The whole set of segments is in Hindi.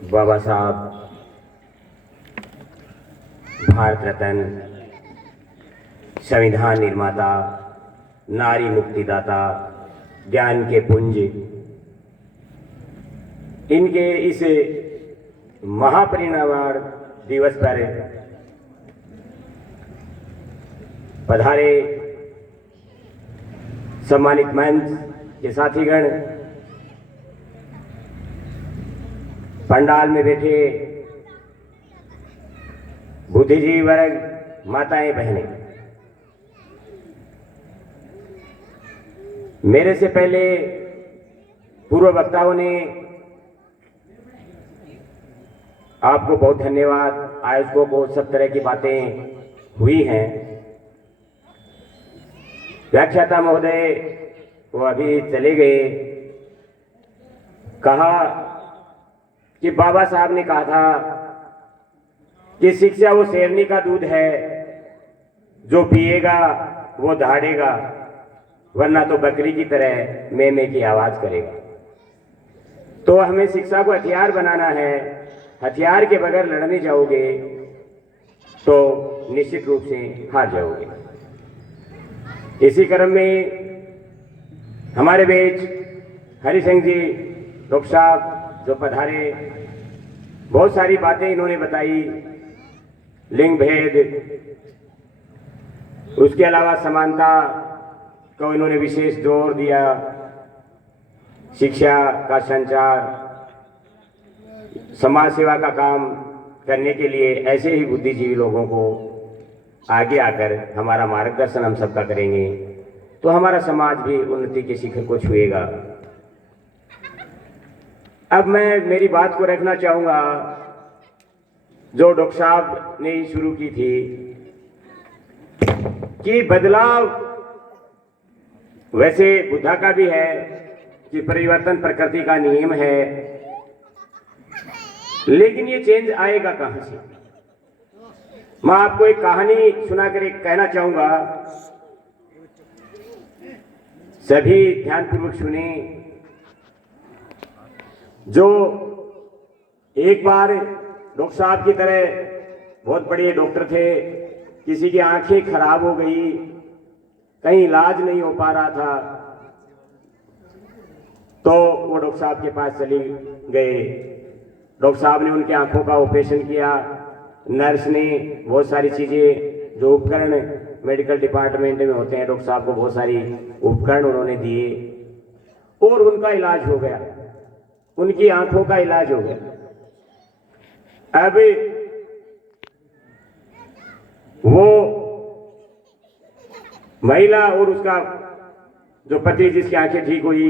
बाबा साहब भारत रत्न, संविधान निर्माता, नारी मुक्तिदाता, ज्ञान के पुंज, इनके इस महापरिनिर्वाण दिवस पर पधारे सम्मानित मंच के साथीगण, पंडाल में बैठे बुद्धिजीवी वर्ग, माताएं बहनें, मेरे से पहले पूर्व वक्ताओं ने आपको बहुत धन्यवाद, आयोजकों को, सब तरह की बातें हुई हैं। व्याख्याता महोदय वो अभी चले गए, कहा कि बाबा साहब ने कहा था कि शिक्षा वो शेरनी का दूध है, जो पिएगा वो दहाड़ेगा, वरना तो बकरी की तरह में की आवाज करेगा। तो हमें शिक्षा को हथियार बनाना है। हथियार के बगैर लड़ने जाओगे तो निश्चित रूप से हार जाओगे। इसी क्रम में हमारे बीच हरि सिंह जी डॉक्टर साहब जो पधारे, बहुत सारी बातें इन्होंने बताई, लिंग भेद, उसके अलावा समानता को इन्होंने विशेष जोर दिया, शिक्षा का संचार, समाज सेवा का काम करने के लिए ऐसे ही बुद्धिजीवी लोगों को आगे आकर हमारा मार्गदर्शन हम सबका करेंगे तो हमारा समाज भी उन्नति के शिखर को छुएगा। अब मैं मेरी बात को रखना चाहूंगा जो डॉक्टर साहब ने शुरू की थी कि बदलाव वैसे बुद्धा का भी है कि परिवर्तन प्रकृति का नियम है, लेकिन ये चेंज आएगा कहां से। मैं आपको एक कहानी सुनाकर एक कहना चाहूंगा, सभी ध्यानपूर्वक सुने। जो एक बार डॉक्टर साहब की तरह बहुत बड़े डॉक्टर थे, किसी की आंखें खराब हो गई, कहीं इलाज नहीं हो पा रहा था, तो वो डॉक्टर साहब के पास चले गए। डॉक्टर साहब ने उनकी आंखों का ऑपरेशन किया। नर्स ने बहुत सारी चीजें, जो उपकरण मेडिकल डिपार्टमेंट में होते हैं, डॉक्टर साहब को बहुत सारी उपकरण उन्होंने दिए और उनका इलाज हो गया, उनकी आंखों का इलाज हो गया। अब वो महिला और उसका जो पति जिसकी आंखें ठीक हुई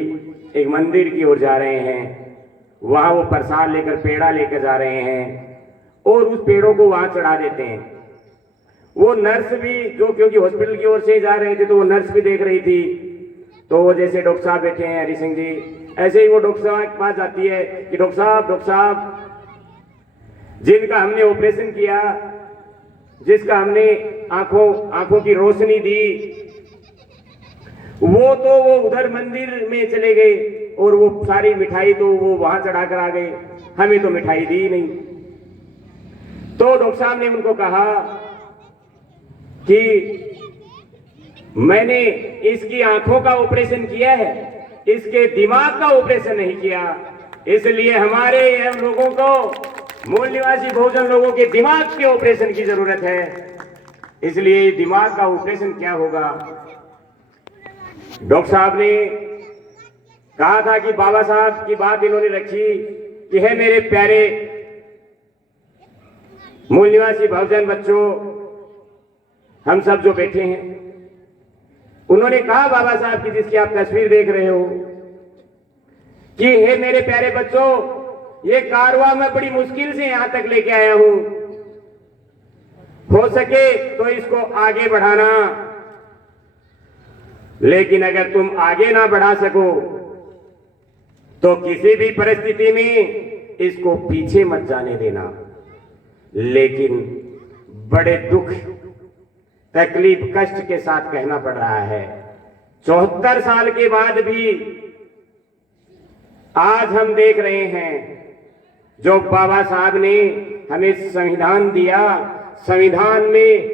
एक मंदिर की ओर जा रहे हैं। वहां वो प्रसाद लेकर, पेड़ा लेकर जा रहे हैं और उस पेड़ों को वहां चढ़ा देते हैं। वो नर्स भी, जो क्योंकि हॉस्पिटल की ओर से जा रहे थे, तो वो नर्स भी देख रही थी। तो वो जैसे डॉक्टर साहब बैठे हैं हरि सिंह जी, ऐसे ही वो डॉक्टर साहब के पास जाती है कि डॉक्टर साहब जिनका हमने ऑपरेशन किया, जिसका हमने आंखों की रोशनी दी, वो उधर मंदिर में चले गए और वो सारी मिठाई तो वो वहां चढ़ाकर आ गए, हमें तो मिठाई दी नहीं। तो डॉक्टर साहब ने उनको कहा कि मैंने इसकी आंखों का ऑपरेशन किया है, इसके दिमाग का ऑपरेशन नहीं किया, इसलिए हमारे हम लोगों को, मूल निवासी बहुजन लोगों के दिमाग के ऑपरेशन की जरूरत है। इसलिए दिमाग का ऑपरेशन क्या होगा। डॉक्टर साहब ने कहा था कि बाबा साहब की बात इन्होंने रखी कि है मेरे प्यारे मूल निवासी बहुजन बच्चों, हम सब जो बैठे हैं, उन्होंने कहा बाबा साहब की, जिसकी आप तस्वीर देख रहे हो, कि हे मेरे प्यारे बच्चों, ये कारवां मैं बड़ी मुश्किल से यहां तक लेके आया हूं, हो सके तो इसको आगे बढ़ाना, लेकिन अगर तुम आगे ना बढ़ा सको तो किसी भी परिस्थिति में इसको पीछे मत जाने देना। लेकिन बड़े दुख, तकलीफ, कष्ट के साथ कहना पड़ रहा है, 74 साल के बाद भी आज हम देख रहे हैं जो बाबा साहब ने हमें संविधान दिया, संविधान में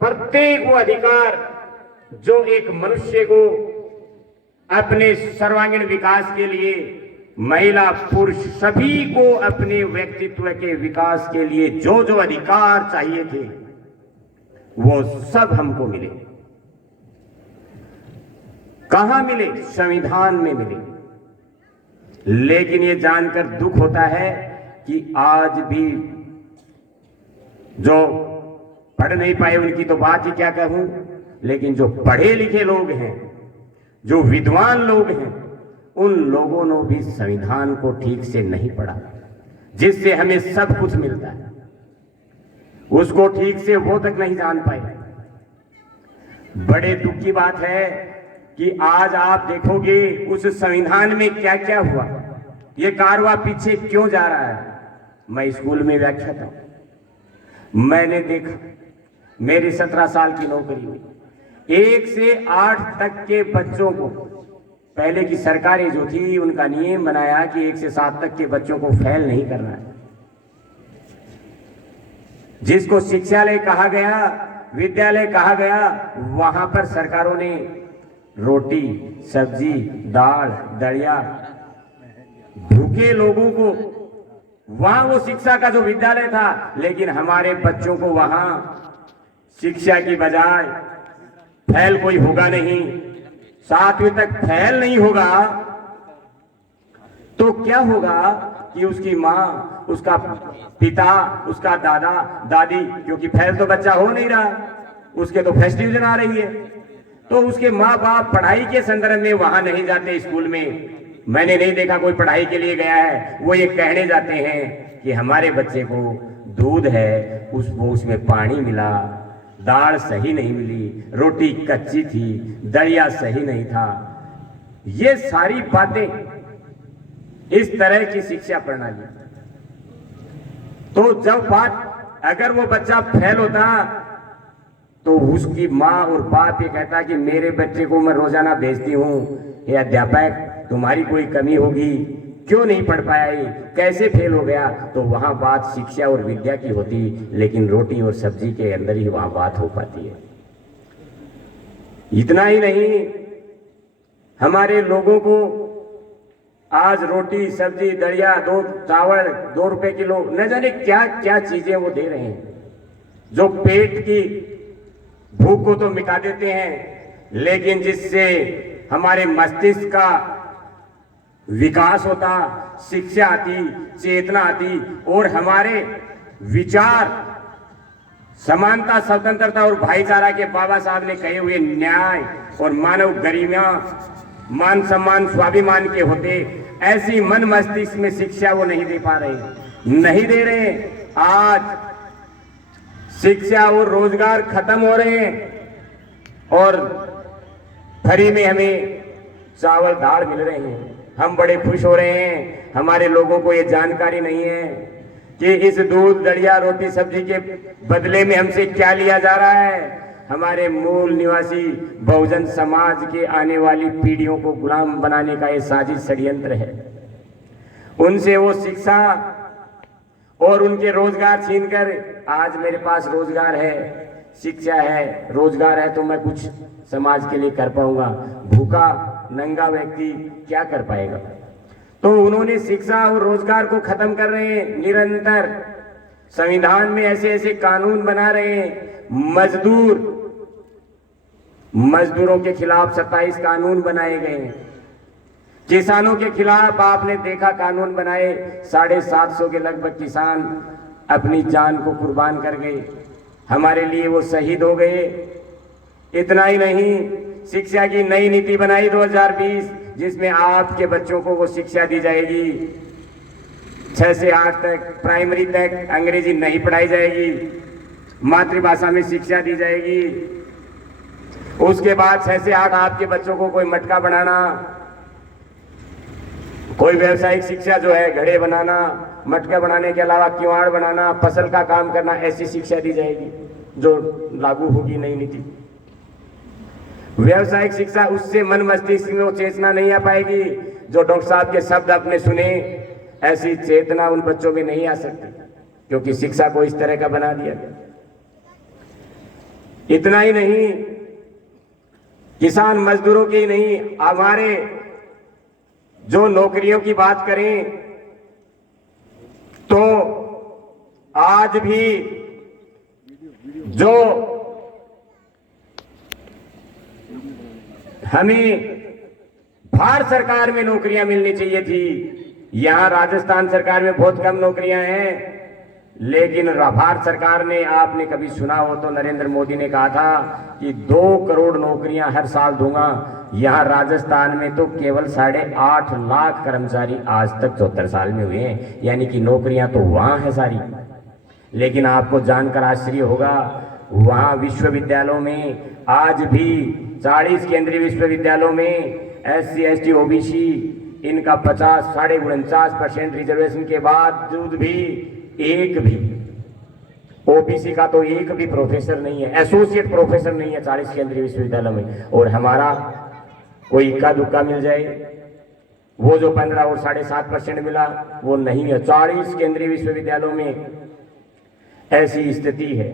प्रत्येक वो अधिकार जो एक मनुष्य को अपने सर्वांगीण विकास के लिए, महिला पुरुष सभी को अपने व्यक्तित्व के विकास के लिए जो जो अधिकार चाहिए थे वो सब हमको मिले। कहां मिले? संविधान में मिले। लेकिन ये जानकर दुख होता है कि आज भी जो पढ़ नहीं पाए उनकी तो बात ही क्या कहूं, लेकिन जो पढ़े लिखे लोग हैं, जो विद्वान लोग हैं, उन लोगों ने भी संविधान को ठीक से नहीं पढ़ा, जिससे हमें सब कुछ मिलता है, उसको ठीक से वो तक नहीं जान पाए। बड़े दुख की बात है कि आज आप देखोगे उस संविधान में क्या क्या हुआ, ये कारवां पीछे क्यों जा रहा है। मैं स्कूल में व्याख्या था, मैंने देखा, मेरी 17 साल की नौकरी में 1 से 8 तक के बच्चों को, पहले की सरकारें जो थी उनका नियम बनाया कि 1 से 7 तक के बच्चों को फेल नहीं करना है, जिसको शिक्षालय कहा गया, विद्यालय कहा गया, वहां पर सरकारों ने रोटी सब्जी दाल दलिया भूखे लोगों को, वहां वो शिक्षा का जो विद्यालय था, लेकिन हमारे बच्चों को वहां शिक्षा की बजाय फेल कोई होगा नहीं, 7वीं तक फेल नहीं होगा तो क्या होगा कि उसकी माँ, उसका पिता, उसका दादा दादी, क्योंकि फेल तो बच्चा हो नहीं रहा, उसके तो फर्स्ट डिवीजन आ रही है, तो उसके माँ बाप पढ़ाई के संदर्भ में वहां नहीं जाते स्कूल में। मैंने नहीं देखा कोई पढ़ाई के लिए गया है, वो ये कहने जाते हैं कि हमारे बच्चे को दूध है उसमें पानी मिला, दाल सही नहीं मिली, रोटी कच्ची थी, दलिया सही नहीं था। ये सारी बातें, इस तरह की शिक्षा प्रणाली। तो जब बात, अगर वो बच्चा फेल होता तो उसकी माँ और बाप ये कहता कि मेरे बच्चे को मैं रोजाना भेजती हूँ, ये अध्यापक तुम्हारी कोई कमी होगी, क्यों नहीं पढ़ पाया, ये कैसे फेल हो गया। तो वहां बात शिक्षा और विद्या की होती, लेकिन रोटी और सब्जी के अंदर ही वहां बात हो पाती है। इतना ही नहीं, हमारे लोगों को आज रोटी सब्जी दलिया, 2 चावल 2 रुपए किलो, न जाने क्या क्या चीजें वो दे रहे हैं, जो पेट की भूख को तो मिटा देते हैं, लेकिन जिससे हमारे मस्तिष्क का विकास होता, शिक्षा आती, चेतना आती और हमारे विचार समानता, स्वतंत्रता और भाईचारा के बाबा साहब ने कहे हुए न्याय और मानव गरिमा, मान सम्मान स्वाभिमान के होते, ऐसी मन मस्तिष्क में शिक्षा वो नहीं दे पा रहे, नहीं दे रहे। आज शिक्षा और रोजगार खत्म हो रहे हैं और फ्री में हमें चावल दाल मिल रहे हैं, हम बड़े खुश हो रहे हैं। हमारे लोगों को ये जानकारी नहीं है कि इस दूध दलिया रोटी सब्जी के बदले में हमसे क्या लिया जा रहा है। हमारे मूल निवासी बहुजन समाज के आने वाली पीढ़ियों को गुलाम बनाने का ये साजिश षड्यंत्र है। उनसे वो शिक्षा और उनके रोजगार छीनकर, आज मेरे पास रोजगार है, शिक्षा है, रोजगार है तो मैं कुछ समाज के लिए कर पाऊंगा, भूखा नंगा व्यक्ति क्या कर पाएगा। तो उन्होंने शिक्षा और रोजगार को खत्म कर रहे हैं निरंतर। संविधान में ऐसे ऐसे कानून बना रहे हैं, मजदूरों के खिलाफ 27 कानून बनाए गए हैं, किसानों के खिलाफ आपने देखा कानून बनाए, 750 के लगभग किसान अपनी जान को कुर्बान कर गए, हमारे लिए वो शहीद हो गए। इतना ही नहीं, शिक्षा की नई नीति बनाई 2020, जिसमें आपके बच्चों को वो शिक्षा दी जाएगी, 6 से 8 तक प्राइमरी तक अंग्रेजी नहीं पढ़ाई जाएगी, मातृभाषा में शिक्षा दी जाएगी। उसके बाद 6 से 8 आपके बच्चों को कोई मटका बनाना, कोई व्यावसायिक शिक्षा जो है घड़े बनाना, मटका बनाने के अलावा किवाड़ बनाना, फसल का काम करना, ऐसी शिक्षा दी जाएगी जो लागू होगी नई नीति। व्यावसायिक शिक्षा, उससे मन मस्तिष्क में वो चेतना नहीं आ पाएगी जो डॉक्टर साहब के शब्द आपने सुने, ऐसी चेतना उन बच्चों में नहीं आ सकती, क्योंकि शिक्षा को इस तरह का बना दिया गया। इतना ही नहीं, किसान मजदूरों की नहीं, हमारे जो नौकरियों की बात करें तो आज भी जो हमें भारत सरकार में नौकरियां मिलनी चाहिए थी, यहां राजस्थान सरकार में बहुत कम नौकरियां हैं। लेकिन भारत सरकार ने, आपने कभी सुना हो तो नरेंद्र मोदी ने कहा था कि 2 करोड़ नौकरियां हर साल दूंगा। यहां राजस्थान में तो केवल 8.5 लाख कर्मचारी आज तक 74 साल में हुए हैं, यानी कि नौकरियां तो वहां है सारी। लेकिन आपको जानकर आश्चर्य होगा, वहां विश्वविद्यालयों में आज भी 40 केंद्रीय विश्वविद्यालयों में SC ST OBC इनका 49% रिजर्वेशन के बावजूद भी एक भी OBC का तो एक भी प्रोफेसर नहीं है, एसोसिएट प्रोफेसर नहीं है 40 केंद्रीय विश्वविद्यालय में। और हमारा कोई इक्का दुक्का मिल जाए, वो जो 15 और 7.5% मिला वो नहीं है। 40 केंद्रीय विश्वविद्यालयों में ऐसी स्थिति है।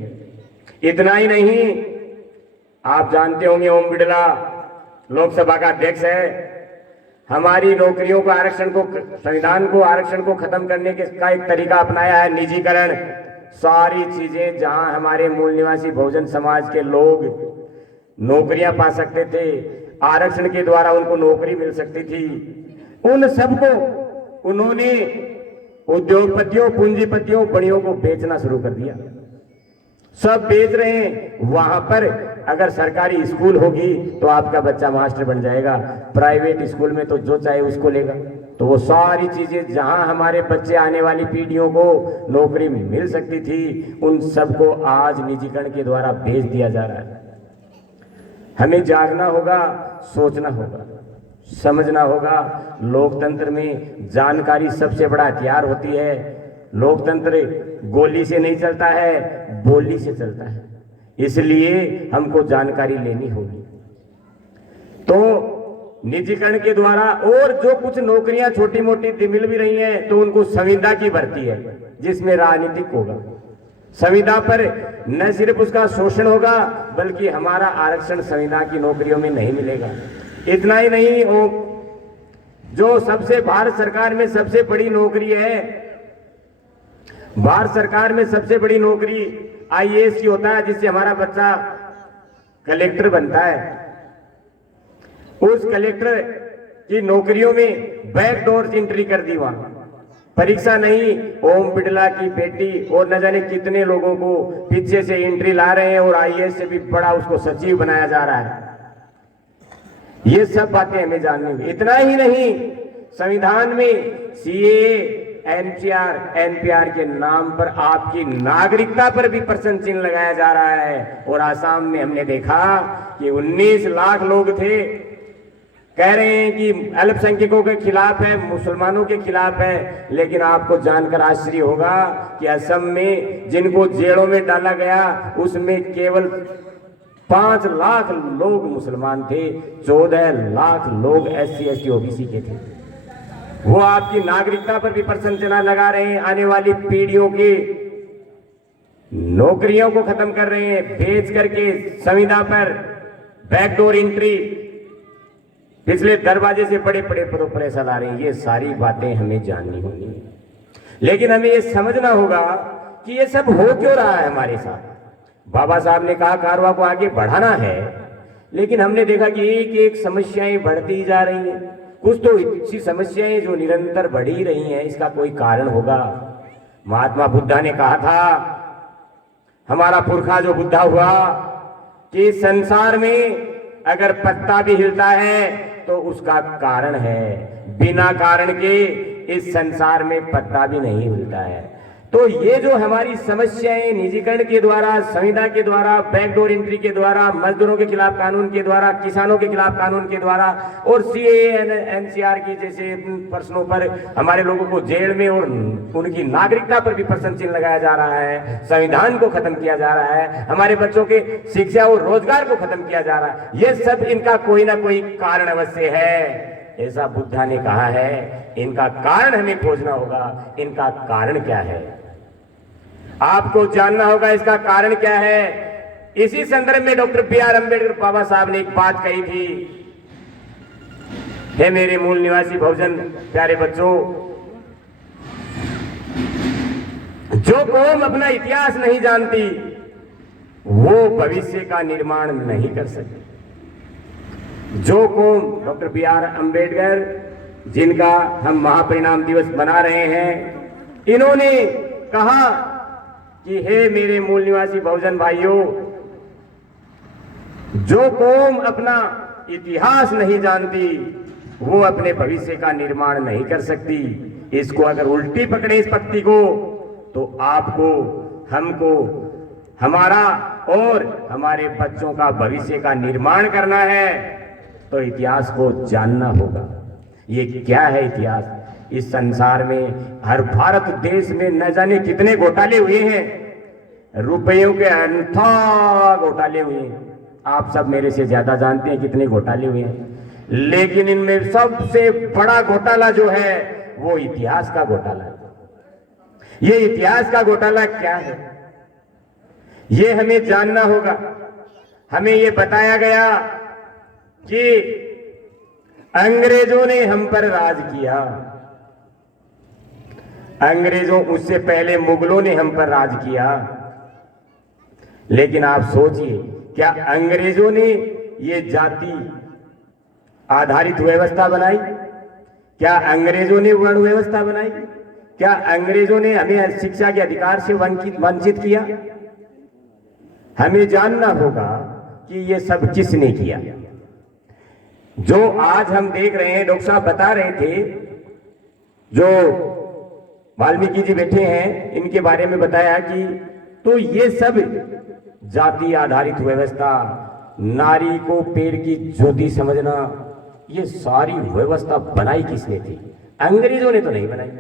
इतना ही नहीं, आप जानते होंगे ओम बिड़ला लोकसभा का अध्यक्ष है। हमारी नौकरियों को, आरक्षण को, संविधान को, आरक्षण को खत्म करने का एक तरीका अपनाया है, निजीकरण। सारी चीजें जहां हमारे मूल निवासी बहुजन समाज के लोग नौकरियां पा सकते थे, आरक्षण के द्वारा उनको नौकरी मिल सकती थी, उन सबको उन्होंने उद्योगपतियों, पूंजीपतियों, बड़ियों को बेचना शुरू कर दिया। सब बेच रहे हैं। वहां पर अगर सरकारी स्कूल होगी तो आपका बच्चा मास्टर बन जाएगा, प्राइवेट स्कूल में तो जो चाहे उसको लेगा। तो वो सारी चीजें जहां हमारे बच्चे, आने वाली पीढ़ियों को नौकरी मिल सकती थी, उन सबको आज निजीकरण के द्वारा बेच दिया जा रहा है। हमें जागना होगा, सोचना होगा, समझना होगा। लोकतंत्र में जानकारी सबसे बड़ा हथियार होती है। लोकतंत्र गोली से नहीं चलता है, बोली से चलता है। इसलिए हमको जानकारी लेनी होगी। तो निजीकरण के द्वारा और जो कुछ नौकरियां छोटी मोटी मिल भी रही हैं, तो उनको संविदा की भर्ती है, जिसमें राजनीतिक होगा। संविदा पर न सिर्फ उसका शोषण होगा, बल्कि हमारा आरक्षण संविदा की नौकरियों में नहीं मिलेगा। इतना ही नहीं, जो सबसे भारत सरकार में सबसे बड़ी नौकरी है, भारत सरकार में सबसे बड़ी नौकरी IAS की होता है, जिससे हमारा बच्चा कलेक्टर बनता है। उस कलेक्टर की नौकरियों में बैकडोर एंट्री कर दी, वहां परीक्षा नहीं। ओम बिड़ला की बेटी और न जाने कितने लोगों को पीछे से एंट्री ला रहे हैं, और IAS से भी बड़ा उसको सचिव बनाया जा रहा है। ये सब बातें हमें जाननी होगी। इतना ही नहीं, संविधान में CAA NPR के नाम पर आपकी नागरिकता पर भी प्रश्न चिन्ह लगाया जा रहा है। और आसाम में हमने देखा कि 19 लाख लोग थे, कह रहे हैं कि अल्पसंख्यकों के खिलाफ है, मुसलमानों के खिलाफ है। लेकिन आपको जानकर आश्चर्य होगा कि असम में जिनको जेलों में डाला गया, उसमें केवल 5 लाख लोग मुसलमान थे, 14 लाख लोग SC ST OBC के थे। वो आपकी नागरिकता पर भी प्रश्न चिन्ह लगा रहे हैं, आने वाली पीढ़ियों की नौकरियों को खत्म कर रहे हैं, बेच करके संविदा पर बैकडोर एंट्री, पिछले दरवाजे से बड़े बड़े पदों पर ऐसा ला रहे हैं। ये सारी बातें हमें जाननी होगी। लेकिन हमें ये समझना होगा कि ये सब हो क्यों रहा है हमारे साथ। बाबा साहब ने कहा कारवां को आगे बढ़ाना है, लेकिन हमने देखा कि एक एक समस्याएं बढ़ती जा रही हैं। कुछ तो ऐसी समस्याएं जो निरंतर बढ़ ही रही हैं, इसका कोई कारण होगा। महात्मा बुद्धा ने कहा था, हमारा पुरखा जो बुद्धा हुआ, कि संसार में अगर पत्ता भी हिलता है तो उसका कारण है, बिना कारण के इस संसार में पत्ता भी नहीं हिलता है। तो ये जो हमारी समस्याएं निजीकरण के द्वारा, संविदा के द्वारा, बैकडोर एंट्री के द्वारा, मजदूरों के खिलाफ कानून के द्वारा, किसानों के खिलाफ कानून के द्वारा, और CAA NCR की जैसे प्रश्नों पर हमारे लोगों को जेल में और उनकी नागरिकता पर भी प्रश्न चिन्ह लगाया जा रहा है, संविधान को खत्म किया जा रहा है, हमारे बच्चों के शिक्षा और रोजगार को खत्म किया जा रहा है। ये सब इनका कोई ना कोई कारण अवश्य है। ऐसा बुद्धा ने कहा है। इनका कारण हमें खोजना होगा, इनका कारण क्या है, आपको जानना होगा इसका कारण क्या है। इसी संदर्भ में डॉक्टर B.R. अम्बेडकर बाबा साहब ने एक बात कही थी, हे मेरे मूल निवासी बहुजन प्यारे बच्चों, जो कौम अपना इतिहास नहीं जानती वो भविष्य का निर्माण नहीं कर सकती। जो कौम, डॉक्टर B.R. अम्बेडकर जिनका हम महापरिणाम दिवस मना रहे हैं, इन्होंने कहा कि हे मेरे मूल निवासी बहुजन भाइयों, जो कौम अपना इतिहास नहीं जानती वो अपने भविष्य का निर्माण नहीं कर सकती। इसको अगर उल्टी पकड़े इस पंक्ति को, तो आपको, हमको, हमारा और हमारे बच्चों का भविष्य का निर्माण करना है तो इतिहास को जानना होगा। ये क्या है इतिहास? इस संसार में, हर भारत देश में न जाने कितने घोटाले हुए हैं, रुपयों के अनथा घोटाले हुए हैं। आप सब मेरे से ज्यादा जानते हैं कितने घोटाले हुए हैं, लेकिन इनमें सबसे बड़ा घोटाला जो है वो इतिहास का घोटाला है। ये इतिहास का घोटाला क्या है, ये हमें जानना होगा। हमें ये बताया गया कि अंग्रेजों ने हम पर राज किया, अंग्रेजों, उससे पहले मुगलों ने हम पर राज किया। लेकिन आप सोचिए, क्या अंग्रेजों ने ये जाति आधारित व्यवस्था बनाई? क्या अंग्रेजों ने वर्ण व्यवस्था बनाई? क्या अंग्रेजों ने हमें शिक्षा के अधिकार से वंचित किया? हमें जानना होगा कि ये सब किसने किया। जो आज हम देख रहे हैं, डॉक्टर साहब बता रहे थे, जो वाल्मीकि जी बैठे हैं इनके बारे में बताया कि तो ये सब जाति आधारित व्यवस्था, नारी को पेड़ की ज्योति समझना, ये सारी व्यवस्था बनाई किसने थी? अंग्रेजों ने तो नहीं बनाई,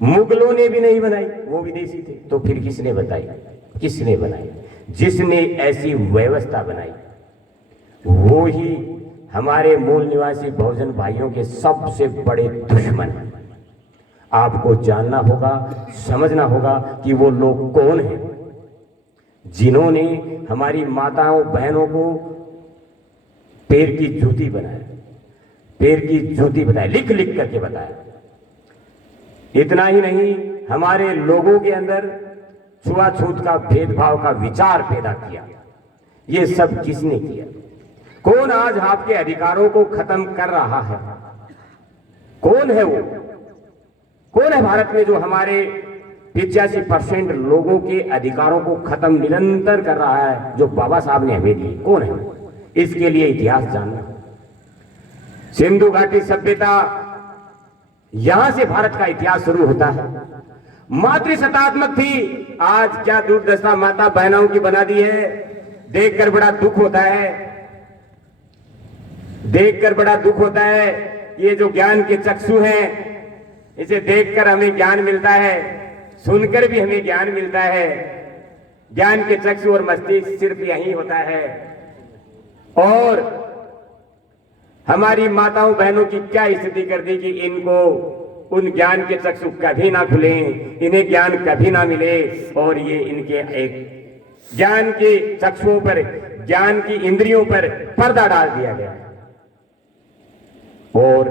मुगलों ने भी नहीं बनाई, वो विदेशी थे। तो फिर किसने बताई? किसने बनाई? जिसने ऐसी व्यवस्था बनाई वो ही हमारे मूल निवासी बहुजन भाइयों के सबसे बड़े दुश्मन हैं। आपको जानना होगा, समझना होगा कि वो लोग कौन हैं जिन्होंने हमारी माताओं बहनों को पैर की जूती बनाया, पैर की जूती बताया, लिख लिख करके बताया। इतना ही नहीं, हमारे लोगों के अंदर छुआछूत का, भेदभाव का विचार पैदा किया। ये सब किसने किया? कौन आज आपके अधिकारों को खत्म कर रहा है? कौन है वो? कौन है भारत में जो हमारे 85% लोगों के अधिकारों को खत्म निरंतर कर रहा है, जो बाबा साहब ने हमें दिए? कौन है वो? इसके लिए इतिहास जानना। सिंधु घाटी सभ्यता, यहां से भारत का इतिहास शुरू होता है। मातृसत्तात्मक थी, आज क्या दुर्दशा माता बहनों की बना दी है। देखकर बड़ा दुख होता है, देखकर बड़ा दुख होता है। ये जो ज्ञान के चक्षु हैं, इसे देखकर हमें ज्ञान मिलता है, सुनकर भी हमें ज्ञान मिलता है। ज्ञान के चक्षु और मस्तिष्क सिर्फ यही होता है। और हमारी माताओं बहनों की क्या स्थिति कर दी कि इनको उन ज्ञान के चक्षु कभी ना खुले, इन्हें ज्ञान कभी ना मिले, और ये इनके एक ज्ञान के चक्षुओं पर, ज्ञान की इंद्रियों पर पर्दा डाल दिया गया। और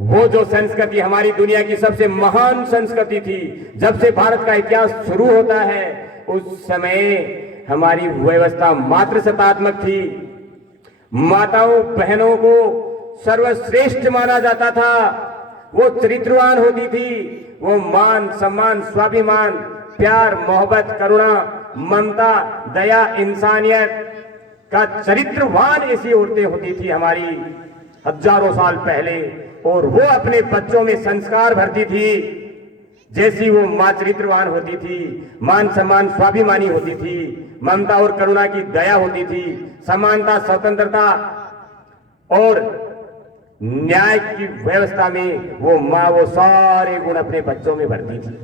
वो जो संस्कृति हमारी दुनिया की सबसे महान संस्कृति थी, जब से भारत का इतिहास शुरू होता है उस समय हमारी व्यवस्था मातृसत्तात्मक थी। माताओं बहनों को सर्वश्रेष्ठ माना जाता था, वो चरित्रवान होती थी, वो मान सम्मान स्वाभिमान प्यार मोहब्बत करुणा ममता दया इंसानियत का चरित्रवान ऐसी औरतें होती थी हमारी हजारों साल पहले। और वो अपने बच्चों में संस्कार भरती थी जैसी वो मां चरित्रवान होती थी, मान सम्मान स्वाभिमानी होती थी, ममता और करुणा की दया होती थी, समानता स्वतंत्रता और न्याय की व्यवस्था में वो मां वो सारे गुण अपने बच्चों में भरती थी।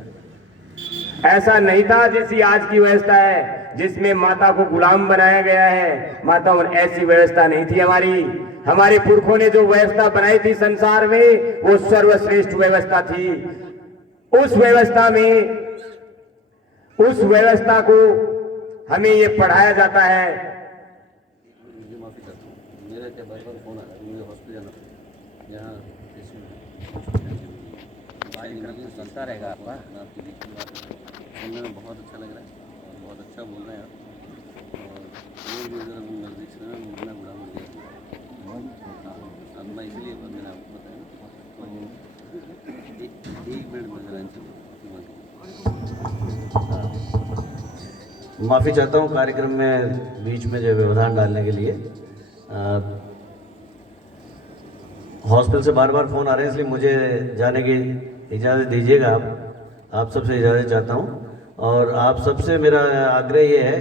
ऐसा नहीं था जैसी आज की व्यवस्था है जिसमें माता को गुलाम बनाया गया है। माता, ऐसी व्यवस्था नहीं थी हमारी। हमारे पुरखों ने जो व्यवस्था बनाई थी संसार में, वो सर्वश्रेष्ठ व्यवस्था थी। उस व्यवस्था को हमें ये पढ़ाया जाता है। मुझे माफ़ी चाहता हूँ, मेरा क्या बार बार फ़ोन आ रहा है, मुझे हॉस्पिटल जाना है। यहाँ चलता रहेगा आपका। आपकी देखी बात सुनने में बहुत अच्छा लग रहा है और बहुत अच्छा बोल रहे हैं आप। और वो जरा नज़दीक से ना मुझे बुरा हो गया। अब मैं इसलिए मैंने आपको बताया। तो एक मिनट में जरा इनसे माफ़ी चाहता हूँ कार्यक्रम में बीच में जो व्यवधान डालने के लिए। हॉस्पिटल से बार बार फ़ोन आ रहे हैं, इसलिए मुझे जाने की इजाज़त दीजिएगा। आप सबसे इजाज़त चाहता हूँ और आप सबसे मेरा आग्रह ये है,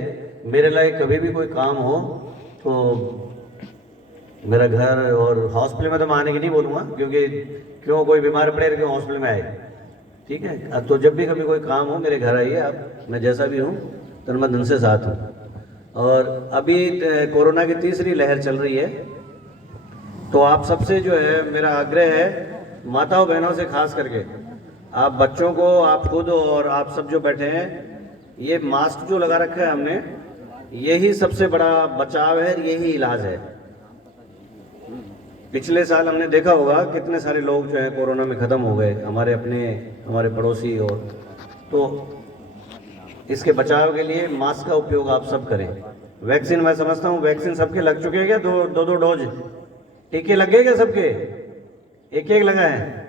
मेरे लायक कभी भी कोई काम हो तो मेरा घर और हॉस्पिटल में तो मैं आने की नहीं बोलूँगा, क्योंकि क्यों कोई बीमार पड़े क्यों हॉस्पिटल में आए, ठीक है। तो जब भी कभी कोई काम हो मेरे घर आइए आप, मैं जैसा भी हूँ तो मैं धन से साथ हूँ। और अभी कोरोना की तीसरी लहर चल रही है, तो आप सबसे जो है मेरा आग्रह है, माताओं बहनों से खास करके, आप बच्चों को, आप खुद और आप सब जो बैठे हैं, ये मास्क जो लगा रखा है हमने, यही सबसे बड़ा बचाव है, यही इलाज है। पिछले साल हमने देखा होगा कितने सारे लोग जो है कोरोना में ख़त्म हो गए, हमारे अपने, हमारे पड़ोसी। और तो इसके बचाव के लिए मास्क का उपयोग आप सब करें। वैक्सीन, मैं समझता हूँ वैक्सीन सबके लग चुके हैं क्या? दो डोज टीके लग गए क्या सबके? एक लगा है।